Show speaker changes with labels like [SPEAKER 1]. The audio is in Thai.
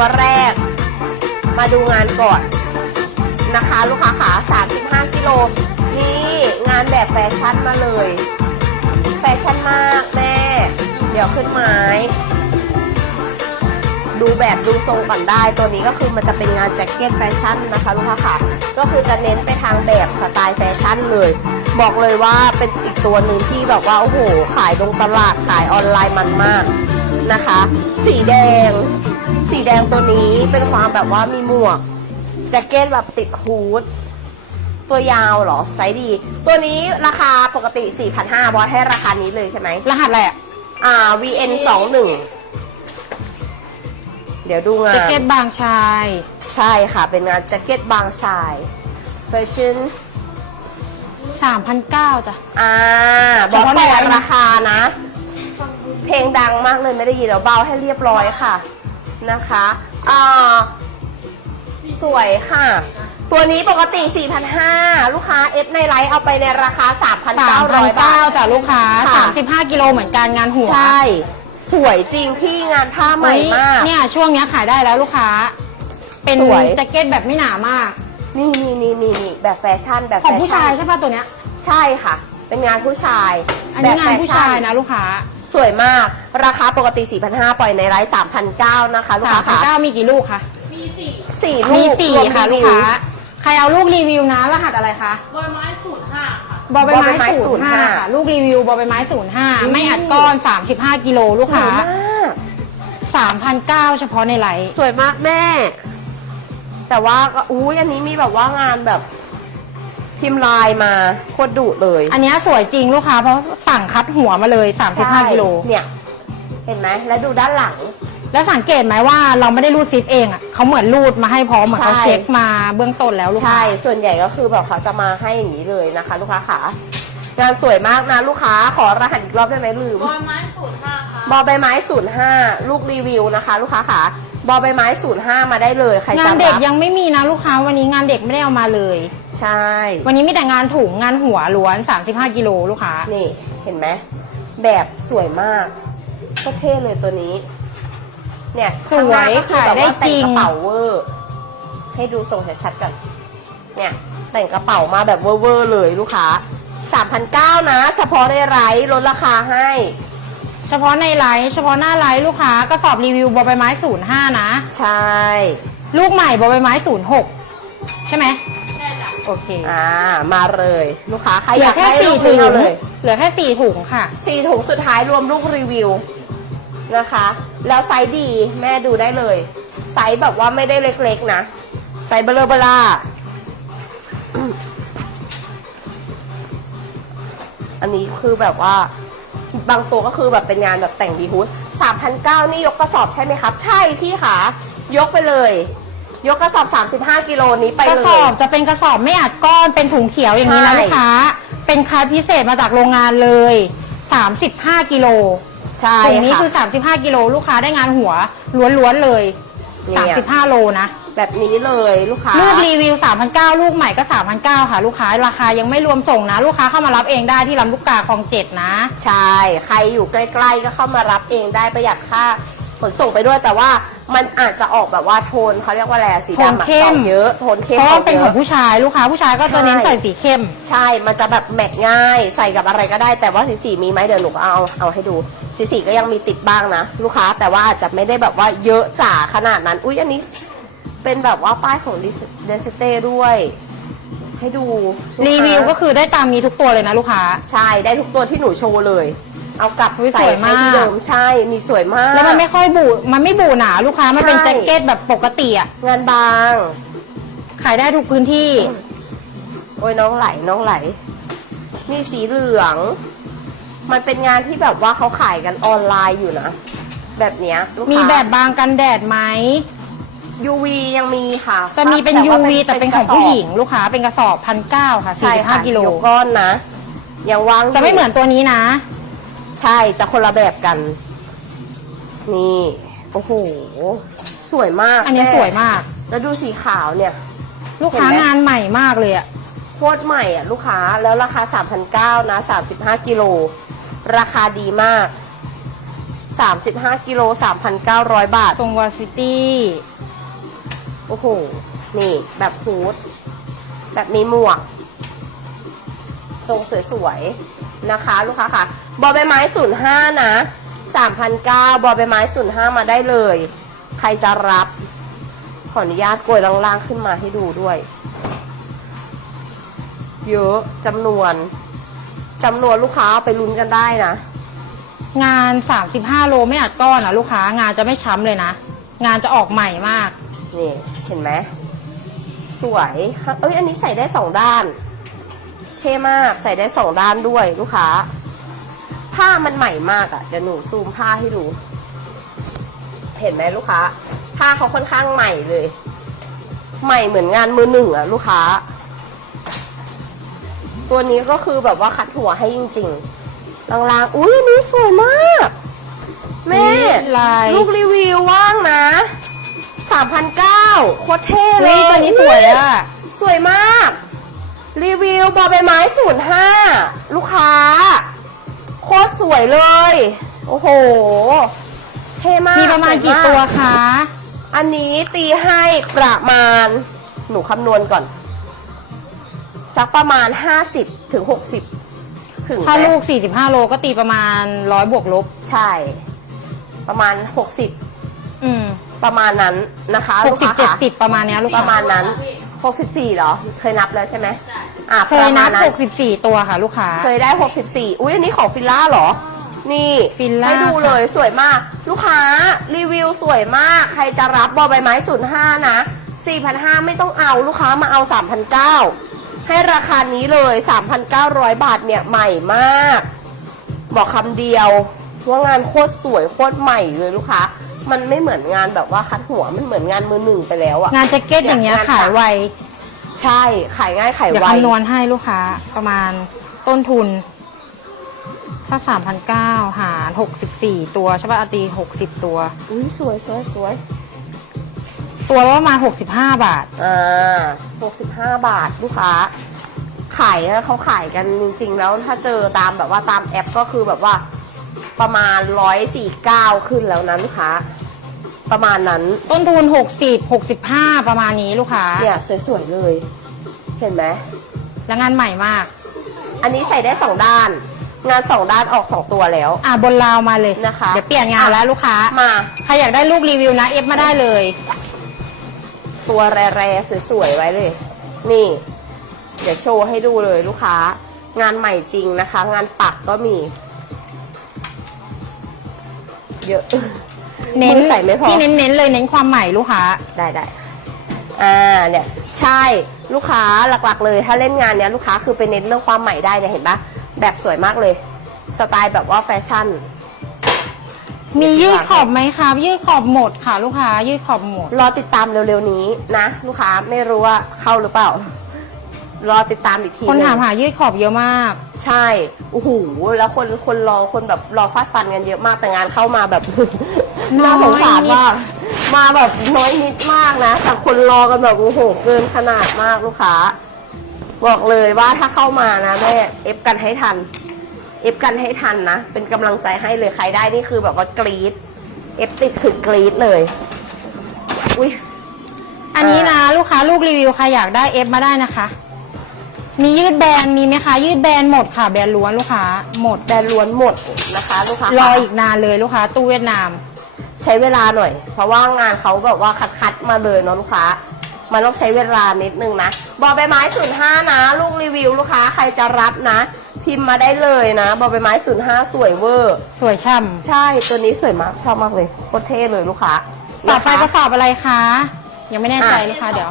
[SPEAKER 1] ตัวแรก มาดูงานก่อนนะคะ ลูกค้าขา35กิโลนี่งานแบบแฟชั่นมาเลย แฟชั่นมากแม่ เดี๋ยวขึ้นไม้ ดูแบบดูทรงก่อนได้ตัวนี้ก็คือมันจะเป็นงานแจ็คเก็ตแฟชั่นนะคะลูกค้าค่ะก็คือจะเน้นไปทางแบบสไตล์แฟชั่นเลย บอกเลยว่าเป็นอีกตัวหนึ่งที่แบบว่าโอ้โห ขายลงตลาดขายออนไลน์มันมากนะคะ สีแดง สีแดงตัวนี้เป็นความแบบว่ามีหมวกแจ็คเก็ตแบบติดฮูดตัวยาวเหรอไซส์ดี ตัวนี้ราคาปกติ 4,500บอสให้ราคานี้เลยใช่ไหม
[SPEAKER 2] รหัสอะไรอะ
[SPEAKER 1] อ่า VN 21เดี๋ยวดูงาน
[SPEAKER 2] แจ็คเก็ตบางชาย
[SPEAKER 1] ใช่ค่ะ เป็นงานแจ็คเก็ตบางชายแฟชั่น
[SPEAKER 2] 3,900จ้ะ
[SPEAKER 1] อ่าบ
[SPEAKER 2] เฉ
[SPEAKER 1] อก
[SPEAKER 2] พาะ
[SPEAKER 1] ไป
[SPEAKER 2] ในไลฟ์นะ
[SPEAKER 1] ราคานะ เพลงดังมากเลยไม่ได้ยินแล้วเบาให้เรียบร้อยค่ะ นะคะอ่าสวยค่ะ ตัวนี้ปกติ 4,500 ลูกค้าเอฟในไลฟ์เอาไปในราคา 3,900 บาท
[SPEAKER 2] 3,900จ้ะลูกค้า
[SPEAKER 1] ค่ะ
[SPEAKER 2] 35 กิโลเหมือนกันงานหัว
[SPEAKER 1] ใช่ สวยจริงพี่งานผ้าใหม่มาก
[SPEAKER 2] เนี่ยช่วงเนี้ยขายได้แล้วลูกค้า เป็น
[SPEAKER 1] สวย
[SPEAKER 2] แจ็คเก็ตแบบไม่หนามาก
[SPEAKER 1] นี่นี่นี่นี่นี่แบบแฟชั่นแบบ
[SPEAKER 2] ของ
[SPEAKER 1] แฟ
[SPEAKER 2] ผู้ชา
[SPEAKER 1] ชั่
[SPEAKER 2] ย
[SPEAKER 1] น
[SPEAKER 2] ใช่ป่ะตัวเนี้ย
[SPEAKER 1] ใช่ค่ะ เป็นงานผู้ชาย
[SPEAKER 2] อันนี้
[SPEAKER 1] แบบ
[SPEAKER 2] งาน
[SPEAKER 1] แฟ
[SPEAKER 2] ผู้
[SPEAKER 1] ชั่
[SPEAKER 2] ชายนะลูกค้า
[SPEAKER 1] สวยมากราคาปกติ 4,500ปล่อยในไลฟ์3,900นะคะลูกค้าค่ะ
[SPEAKER 2] 3,900มีกี่ลูกคะ
[SPEAKER 1] สี่
[SPEAKER 2] มี
[SPEAKER 1] ลูก
[SPEAKER 2] สี่
[SPEAKER 1] รวม
[SPEAKER 2] ค่ะ
[SPEAKER 1] รี
[SPEAKER 2] ลูก
[SPEAKER 1] วิว
[SPEAKER 2] ค้าใครเอาลูกรีวิวนะรหัสอะไรคะ
[SPEAKER 3] บอยไม้ศูนย์ห้าค่ะ
[SPEAKER 2] บอใบ
[SPEAKER 1] บ่อใบไม้
[SPEAKER 2] ไม้ศูนย์ห้า
[SPEAKER 1] 05
[SPEAKER 2] ค่ะลูกรีวิวบอใบไม้ศูนย์ห้า
[SPEAKER 1] นี่
[SPEAKER 2] ไม่อัดก้อน35กิโลลูกค้า
[SPEAKER 1] สวยมาก
[SPEAKER 2] 3,900เฉพาะในไลฟ์
[SPEAKER 1] สวยมากแม่ แต่ว่าก็อุ้ยอันนี้มีแบบว่างานแบบ พิมพ์ลายมาโคตรดุเลย
[SPEAKER 2] อันเนี้ยสวยจริงลูกค้าเพราะสั่งคัดหัวมาเลย
[SPEAKER 1] ใช่
[SPEAKER 2] 35กิโล
[SPEAKER 1] เนี่ย เห็นไหมแล้วดูด้านหลัง
[SPEAKER 2] แล้วสังเกตไหมว่าเราไม่ได้รูดซิปเองอะเขาเหมือนรูดมาให้พร้อมเหมือนเขา
[SPEAKER 1] ใช่
[SPEAKER 2] เช็คมาเบื้องต้นแล้วลูกค้า
[SPEAKER 1] ใช่ ส่วนใหญ่ก็คือแบบเขาจะมาให้อย่างนี้เลยนะคะ ลูกค้าขางานสวยมากนะลูกค้าขอรหัสอีกรอบได้ไหมลืม
[SPEAKER 3] บอยไม้ศูนย์ห้าค่ะ
[SPEAKER 1] บอใบไม้ 05 ลูกรีวิวนะคะ ลูกค้าขา บอใบไม้05มาได้เลยใครจะ
[SPEAKER 2] งานเด็ก
[SPEAKER 1] รับ
[SPEAKER 2] ยังไม่มีนะลูกค้าวันนี้งานเด็กไม่ได้เอามาเลย
[SPEAKER 1] ใช่
[SPEAKER 2] วันนี้มีแต่งานถุงงานหัวล้วน 35กิโลลูกค้า
[SPEAKER 1] นี่เห็นไหมแบบสวยมากก็เท่เลยตัวนี้ เนี่ย
[SPEAKER 2] สวย
[SPEAKER 1] ข้างหน้ก็คือแบบ
[SPEAKER 2] ขายได้
[SPEAKER 1] ว่าแต่
[SPEAKER 2] จริ
[SPEAKER 1] ง
[SPEAKER 2] ง
[SPEAKER 1] กระเป๋าเวอร์ให้ดูทรงชัดๆกันเนี่ยแต่งกระเป๋ามาแบบเวอร์ๆเลยลูกค้า3,900นะ เฉพาะในไร้ลดราคาให้
[SPEAKER 2] เฉพาะในไลฟ์เฉพาะหน้าไลฟ์ลูกค้าก็สอบรีวิวบอใบไม้05นะ
[SPEAKER 1] ใช่
[SPEAKER 2] ลูกใหม่บอใบไม้06ใช่ไหม
[SPEAKER 3] ใช่จ้ะ
[SPEAKER 2] โอเค
[SPEAKER 1] อ่ามาเลยลูกค้าใคร
[SPEAKER 2] เหลื
[SPEAKER 1] อ
[SPEAKER 2] อยา
[SPEAKER 1] ก
[SPEAKER 2] แค่
[SPEAKER 1] ได้
[SPEAKER 2] สี่
[SPEAKER 1] ลูก
[SPEAKER 2] ถุ
[SPEAKER 1] นี้
[SPEAKER 2] ง
[SPEAKER 1] เอาเลย
[SPEAKER 2] เหลือแค่สี่ถุงค่ะ
[SPEAKER 1] สี่ถุงสุดท้ายรวมลูกรีวิวนะคะ แล้วไซส์ดีแม่ดูได้เลย ไซส์แบบว่าไม่ได้เล็กๆนะ ไซส์เบลอเบล่าอืมอันนี้คือแบบว่า บางตัวก็คือแบบเป็นงานแบบแต่งดีฮูดสามพันเก้านี่ยกกระสอบใช่ไหมครับ ใช่พี่ค่ะ ยกไปเลย ยกกระสอบ 35 กิโลนี้ไป
[SPEAKER 2] กระ
[SPEAKER 1] เล
[SPEAKER 2] สอย บจะเป็นกระสอบไม่อัดก้อนเป็นถุงเขียวอย่างนี้นะ
[SPEAKER 1] ใช่
[SPEAKER 2] ลูกค้า เป็นคัดพิเศษมาจากโรงงานเลย 35กิโล
[SPEAKER 1] ใช่
[SPEAKER 2] ถุงนี้
[SPEAKER 1] ค่ะ
[SPEAKER 2] คือ 35กิโลลูกค้าได้งานหัวล้วนๆเลย
[SPEAKER 1] เนี่ย
[SPEAKER 2] 35 โลนะ
[SPEAKER 1] แบบนี้เลยลูกค้า
[SPEAKER 2] ลูกรีวิว 3,900 ลูกใหม่ก็ 3,900 ค่ะ ลูกค้าราคายังไม่รวมส่งนะ ลูกค้าเข้ามารับเองได้ที่ลำลูกกาคลองเจ็ดนะ
[SPEAKER 1] ใช่ ใครอยู่ใกล้ๆก็เข้ามารับเองได้ประหยัดค่าขนส่งไปด้วยแต่ว่ามันอาจจะออกแบบว่าโทนเขาเรียกว่าอะไรอะสี
[SPEAKER 2] โทน
[SPEAKER 1] ดำอะ
[SPEAKER 2] เข้ม
[SPEAKER 1] ออกเยอะโทนเข้ม
[SPEAKER 2] เพราะ
[SPEAKER 1] อ
[SPEAKER 2] ว่า
[SPEAKER 1] อก
[SPEAKER 2] เป็น
[SPEAKER 1] เย
[SPEAKER 2] ของ
[SPEAKER 1] อะ
[SPEAKER 2] ผู้ชายลูกค้าผู้ชายก็จะเน้น
[SPEAKER 1] ใช่
[SPEAKER 2] ใส่สีเข้ม
[SPEAKER 1] ใช่ มันจะแบบแมทง่าย ใส่กับอะไรก็ได้ แต่ว่าสีสีมีไหมเดี๋ยวหนูก็เอาเอาให้ดู สีสีก็ยังมีติดบ้างนะ ลูกค้าแต่ว่าอาจจะไม่ได้แบบว่าเยอะจ๋าขนาดนั้น อุ๊ย อันนี้ เป็นแบบว่าป้ายของเดซเต้ด้วย ให้ดูลูกค้า
[SPEAKER 2] รีวิวก็คือได้ตามนี้ทุกตัวเลยนะลูกค้า
[SPEAKER 1] ใช่ได้ทุกตัวที่หนูโชว์เลย เอากลับ
[SPEAKER 2] อุ๊ย
[SPEAKER 1] ใส่
[SPEAKER 2] สวย
[SPEAKER 1] ให้
[SPEAKER 2] มาก
[SPEAKER 1] ที่เดิมใช่นี่สวยมาก
[SPEAKER 2] แล้วมันไม่ค่อยบูมันไม่บูหนาลูกค้ามันเป็น
[SPEAKER 1] ใช่
[SPEAKER 2] แจ็คเก็ตแบบปกติอะ
[SPEAKER 1] งานบาง
[SPEAKER 2] ขายได้ทุกพื้นที่
[SPEAKER 1] โอ้ยน้องไหลน้องไหล นี่สีเหลือง มันเป็นงานที่แบบว่าเขาขายกันออนไลน์อยู่นะ แบบเนี้ยลูกค้า
[SPEAKER 2] มีแบบบางกันแดดไหม
[SPEAKER 1] UV ยังมีค่ะ
[SPEAKER 2] จะมีเป็น
[SPEAKER 1] แต่ว่า
[SPEAKER 2] UV แต่เป็นของ
[SPEAKER 1] กระสบ
[SPEAKER 2] ผู้หญิงลูกค้าเป็นกระสอบพันเก้าค่ะ
[SPEAKER 1] ใช่ค่ะ
[SPEAKER 2] 45กิโล
[SPEAKER 1] ยก้อนนะ ยังวางยู่
[SPEAKER 2] จะไม่เหมือนตัวนี้นะ
[SPEAKER 1] ใช่จะคนละแบบกัน นี่ โอ้โห สวยมาก
[SPEAKER 2] อันนี้
[SPEAKER 1] แส
[SPEAKER 2] วยมาก
[SPEAKER 1] แล้วดูสีขาวเนี่ย
[SPEAKER 2] ลูกค้า
[SPEAKER 1] เห็นไหม
[SPEAKER 2] งานใหม่มากเลยอะ
[SPEAKER 1] โคตรใหม่อะ ลูกค้าแล้วราคา 3,900นะ35กิโลราคาดีมาก 35กิโล3,900 บาท
[SPEAKER 2] ทรงวาซิตี้
[SPEAKER 1] โอ้โห นี่แบบฮูดแบบมีหมวก ทรงสวยๆ นะคะ ลูกค้าค่ะ บอใบไม้05นย์ห้านะ3,009บอใบไม้05มาได้เลย ใครจะรับ ขออนุญาตโกยล่างๆขึ้นมาให้ดูด้วย เยอะจำนวนจำนวนลูกค้าไปลุ้นกันได้นะ
[SPEAKER 2] งาน 35 โลไม่อัดก้อนอะลูกค้างานจะไม่ช้ำเลยนะ งานจะออกใหม่มาก
[SPEAKER 1] นี่เห็นไหมสวยค่ะเอ้ยอันนี้ใส่ได้สองด้าน เท่มากใส่ได้สองด้านด้วยลูกค้า ผ้ามันใหม่มากอะ่ะเดี๋ยวหนูซูมผ้าให้ดู เห็นไหมลูกค้า ผ้าเขาค่อนข้างใหม่เลย ใหม่เหมือนงานมือหนึ่งอะลูกค้า ตัวนี้ก็คือแบบว่าคัดหัวให้จริงๆลางๆอุ้ยอันนี้สวยมากแม่
[SPEAKER 2] อุ๊ยลาย
[SPEAKER 1] ลูกรีวิวว่างนะ สามพันเก้าโคตรเท่เล
[SPEAKER 2] เฮ้
[SPEAKER 1] ย
[SPEAKER 2] ยตัวนี้สวยอะ
[SPEAKER 1] สวยมาก รีวิวบอใบไม้ศูนย์ห้าลูกค้า โคตรสวยเลย โอ้โห เท่มาก
[SPEAKER 2] มีประมาณ
[SPEAKER 1] สย
[SPEAKER 2] กี่ตัวคะ
[SPEAKER 1] อันนี้ตีให้ประมาณ หนูคำนวณก่อน สักประมาณ 50ถึง60 ถึง
[SPEAKER 2] ถ้า
[SPEAKER 1] ไหม
[SPEAKER 2] ลูก 45 โลก็ตีประมาณ 100 บวกลบ
[SPEAKER 1] ใช่ ประมาณ 60
[SPEAKER 2] อืม
[SPEAKER 1] ประมาณนั้นนะคะลูกค้า
[SPEAKER 2] 60
[SPEAKER 1] ค่ะ
[SPEAKER 2] 70ประมาณเนี้ยลูก
[SPEAKER 1] ป
[SPEAKER 2] ค้า
[SPEAKER 1] ระมาณนั้น 64เหรอ เคยนับแล้วใช่ไหมอ่า
[SPEAKER 2] เคยนับ
[SPEAKER 1] ประมาณ
[SPEAKER 2] 64ตัวค่ะ ลูกค้า
[SPEAKER 1] เคยได้ 64 อุ้ยอันนี้ของฟิลล่าเหรอ นี่
[SPEAKER 2] ฟิลล่า
[SPEAKER 1] ให้ดูเลยสวยมาก ลูกค้ารีวิวสวยมาก ใครจะรับบอใบไม้05นะ4,500 ไม่ต้องเอาลูกค้ามาเอา 3,900 ให้ราคานี้เลย 3,900 บาทเนี่ยใหม่มาก บอกคำเดียวว่างานโคตรสวยโคตรใหม่เลยลูกค้า มันไม่เหมือนงานแบบว่าคัดหัวมันเหมือนงานมือหนึ่งไปแล้วอะ
[SPEAKER 2] งานแจ็คเก็ตอย่างเงี้ย
[SPEAKER 1] งาน
[SPEAKER 2] ขายไว
[SPEAKER 1] ใช่ขายง่ายขาย
[SPEAKER 2] เดี๋ยว
[SPEAKER 1] ไว
[SPEAKER 2] คำนวณให้ลูกค้าประมาณต้นทุน ถ้า3,900หาร64ตัวใช่ป่ะอาตี60ตัว
[SPEAKER 1] อุ้ยสวยสวยสวย
[SPEAKER 2] ตัวละประมาณ65บาท
[SPEAKER 1] อ่า65บาทลูกค้า ขายนะเขาขายกันจริง ๆ แล้วถ้าเจอตามแบบว่าตามแอปก็คือแบบว่าประมาณ149ขึ้นแล้วนะลูกค้า ประมาณนั้น
[SPEAKER 2] ต้นทุน 60 65 ประมาณนี้ลูกค้า
[SPEAKER 1] เนี่ยสวยๆเลย เห็นไหม
[SPEAKER 2] แล้วงานใหม่มาก
[SPEAKER 1] อันนี้ใส่ได้2ด้าน งาน2ด้านออก2ตัวแล้ว
[SPEAKER 2] อะบนราวมาเลย
[SPEAKER 1] นะคะ
[SPEAKER 2] เดี๋ยวเปลี่ยนงานแล้วลูกค้า
[SPEAKER 1] มา
[SPEAKER 2] ใครอยากได้ลูกรีวิวนะเอฟมาได้เลย
[SPEAKER 1] ตัวแร่ๆสวยๆไว้เลย นี่ เดี๋ยวโชว์ให้ดูเลยลูกค้า งานใหม่จริงนะคะ งานปักก็มี เยอะ
[SPEAKER 2] เน้น
[SPEAKER 1] มือใส่ไม่พอ
[SPEAKER 2] ที่เน้นๆเลยเน้นความใหม่ลูกค้า
[SPEAKER 1] ได้ได้อ่าเนี่ยใช่ลูกค้าหลักๆ เลย ถ้าเล่นงานเนี้ยลูกค้าคือไปเน้นเรื่องความใหม่ได้เนี่ยเห็นปะแบบสวยมากเลย สไตล์แบบว่าแฟชั่น
[SPEAKER 2] มียืดขอบไหมครับยืดขอบหมดค่ะ ลูกค้ายืดขอบหมด
[SPEAKER 1] รอติดตามเร็วๆนี้นะ ลูกค้าไม่รู้ว่าเข้าหรือเปล่า รอติดตามอีกที
[SPEAKER 2] คน
[SPEAKER 1] หง
[SPEAKER 2] ถามหายืดขอบเยอะมาก
[SPEAKER 1] ใช่โอ้โหแล้วคนคนรอคนแบบรอฟาดฟันกันเยอะมากแต่งานเข้ามาแบบน่าสงสารมากมาแบบน้อยนิดมากนะแต่คนรอกันแบบโอ้โหเกินขนาดมากลูกค้า บอกเลยว่าถ้าเข้ามานะแม่เอฟกันให้ทัน เอฟกันให้ทันนะ เป็นกำลังใจให้เลยใครได้นี่คือแบบว่ากรี๊ดเอฟติดคือกรี๊ดเลย อุ้ย
[SPEAKER 2] อันนี้นะ ลูกค้าลูกรีวิวใครอยากได้เอฟมาได้นะคะ มียืดแบรนด์มีไหมคะ ยืดแบรนด์หมดค่ะ แบรนด์ล้วนลูกค้าหมด
[SPEAKER 1] แบรนด์ล้วนหมดนะคะ ลูกค้ารร
[SPEAKER 2] ออีกนานเลยลูกค้าตู้เวียดนาม
[SPEAKER 1] ใช้เวลาหน่อย เพราะว่างานเขาแบบว่าคัดๆมาเลยเนาะลูกค้า มันต้องใช้เวลานิดนึงนะบอใบไม้ศูนย์ห้านะ ลูกรีวิวลูกค้าใครจะรับนะ พิมพ์มาได้เลยนะบอใบไม้ศูนย์ห้าสวยเวอร์
[SPEAKER 2] สวยช่ำ
[SPEAKER 1] ใช่ตัวนี้สวยมากชอบมากเลยโคตรเท่เลยลูกค้า
[SPEAKER 2] ต่อไป
[SPEAKER 1] นะคะ
[SPEAKER 2] กระสอบอะไรคะ ยังไม่แน่ใจลูกค้าเดี๋ยว